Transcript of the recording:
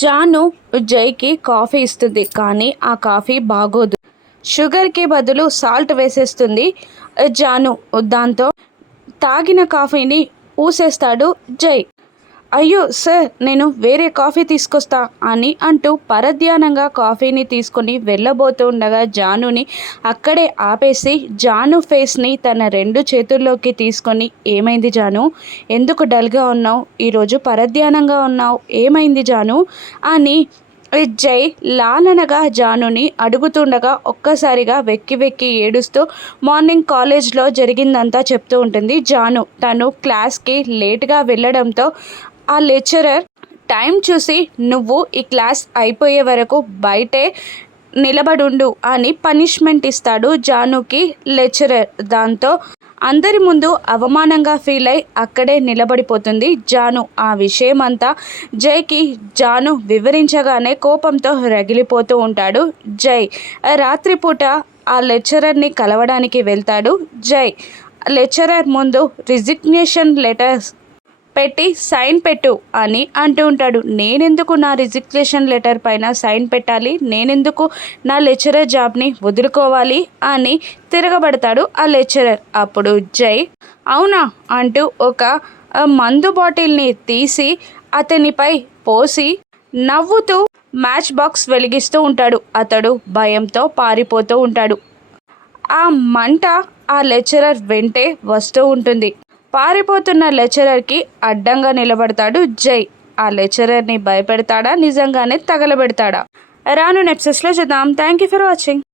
Janu జైకి coffee ఇస్తుంది కానీ ఆ కాఫీ బాగోదు. షుగర్కి బదులు సాల్ట్ వేసేస్తుంది జాను. దాంతో తాగిన కాఫీని ఊసేస్తాడు జై. అయ్యో సార్ నేను వేరే కాఫీ తీసుకొస్తా అని అంటూ పరధ్యానంగా కాఫీని తీసుకొని వెళ్ళబోతూ ఉండగా జానుని అక్కడే ఆపేసి జాను ఫేస్ని తన రెండు చేతుల్లోకి తీసుకొని ఏమైంది జాను? ఎందుకు డల్గా ఉన్నావు? ఈరోజు పరధ్యానంగా ఉన్నావు? ఏమైంది జాను? అని జై లాలనగా జానుని అడుగుతుండగా ఒక్కసారిగా వెక్కి వెక్కి ఏడుస్తూ మార్నింగ్ కాలేజ్లో జరిగిందంతా చెప్తూ ఉంటుంది జాను. తను క్లాస్కి లేట్గా వెళ్ళడంతో ఆ లెక్చరర్ టైం చూసి నువ్వు ఈ క్లాస్ అయిపోయే వరకు బయటే నిలబడుండు అని పనిష్మెంట్ ఇస్తాడు జానుకి లెక్చరర్. దాంతో అందరి ముందు అవమానంగా ఫీల్ అయి అక్కడే నిలబడిపోతుంది జాను. ఆ విషయం అంతా జైకి జాను వివరించగానే కోపంతో రగిలిపోతూ ఉంటాడు. జై రాత్రిపూట ఆ లెక్చరర్ని కలవడానికి వెళ్తాడు. జై లెక్చరర్ ముందు రిజిగ్నేషన్ లెటర్స్ పెట్టి సైన్ పెట్టు అని అంటూ ఉంటాడు. నేనెందుకు నా రిజిగ్నేషన్ లెటర్ పైన సైన్ పెట్టాలి? నేనెందుకు నా లెక్చరర్ జాబ్ని వదులుకోవాలి అని తిరగబడతాడు ఆ లెక్చరర్. అప్పుడు జై అవునా? అంటూ ఒక మందు బాటిల్ని తీసి అతనిపై పోసి నవ్వుతూ మ్యాచ్ బాక్స్ వెలిగిస్తూ ఉంటాడు. అతడు భయంతో పారిపోతూ ఉంటాడు. ఆ మంట ఆ లెక్చరర్ వెంటే వస్తూ ఉంటుంది. పారిపోతున్న లెక్చరర్కి అడ్డంగా నిలబడతాడు జై. ఆ లెక్చరర్ని భయపెడతాడా? నిజంగానే తగలబెడతాడా? రాను నెప్సెస్లో చూద్దాం. Thank you for watching.